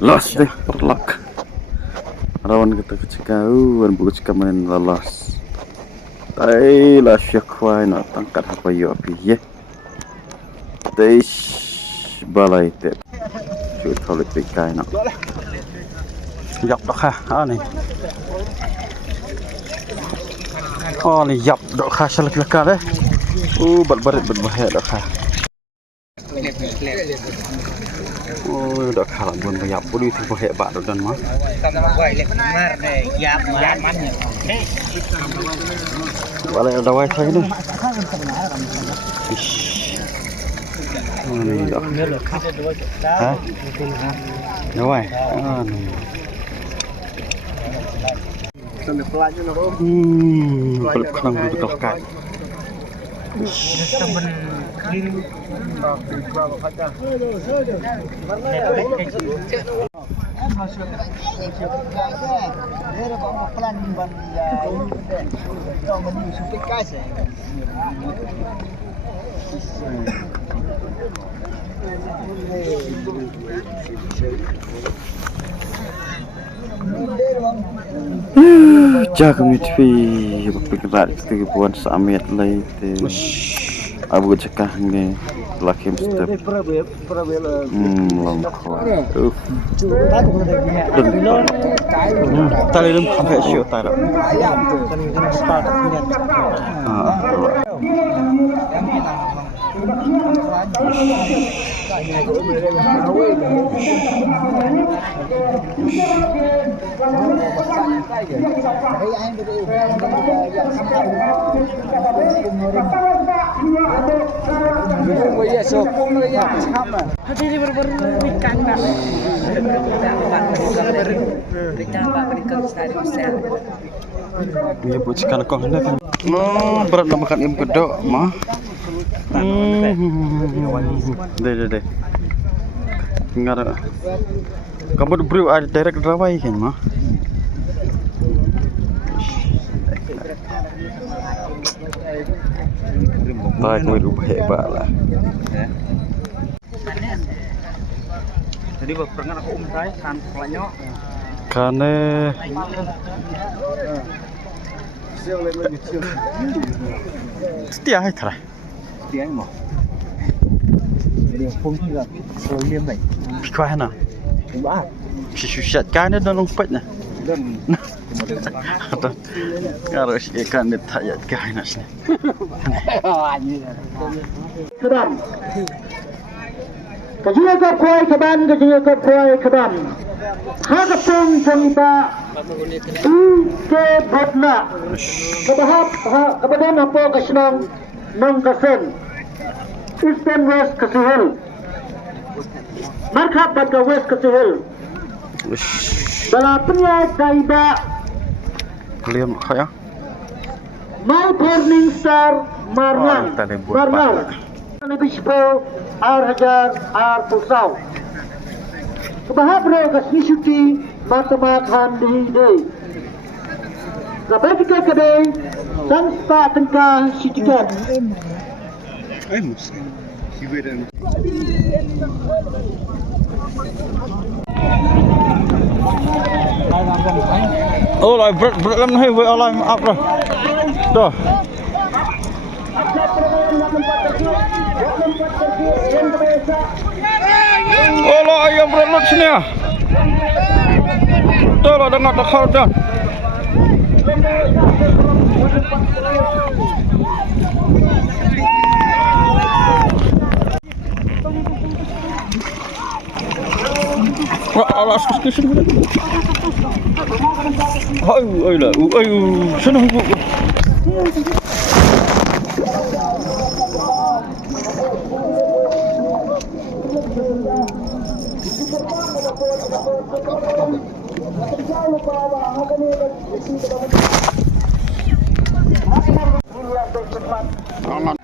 Los deh perlak. Rawan kita kecikauan buku cikaman lalas. Tai lah syakwai nak tangkat apa yo api ye. Teish balai te. Cuy tholik pikai nak. Yap dah kah ni. Oh ni yap dah kah selak-selak deh. Barit berbahaya dah kah. Oh, dah kalah bukan bayar pun itu bahaya banget dan mah. Balai ada wifi ini. Ini dah. Hah? Ada wifi. Peluk kenang betul kan. Jaga mitfi bergerak ke buan samit lai te abu cekah ni lakim step long kau tali lem sampai siu tarik Dia buat sekali kau hendak kan? No, berat nak makan im kedok mah. Deh. Enggak. Kamu beri ada direct drawai kan mah? Baik, kau rubah hebat lah. Jadi pernah aku saya kan sekolahnya. Karena setia hay thật setia mà liềm phun thì là rồi liềm này khoai nào ba chỉ sạch cái nó lông phết nè harus ikan ditayat cái này kedam kajian ke khoai keban kajian ke khoai kedam hagapung jangba ke bodna kabahap kabadan apa kasnang nong kasen eastern west kasihel markap pada west kasihel balapnya kaiba liam kaya my morning star marnan lebih sepuluh hajar pusau Bahab ro kasni shuti matama khan di dei. Kabar kita kedai sang spa tengka sitikat. Oh, lại bật lắm hay với online up rồi. Đó. Oh lah ayam berlot sini ya. Tuh lah dengar tak dah. Wah, alas kisah ni. Ayo lah, ayo senang. Aman.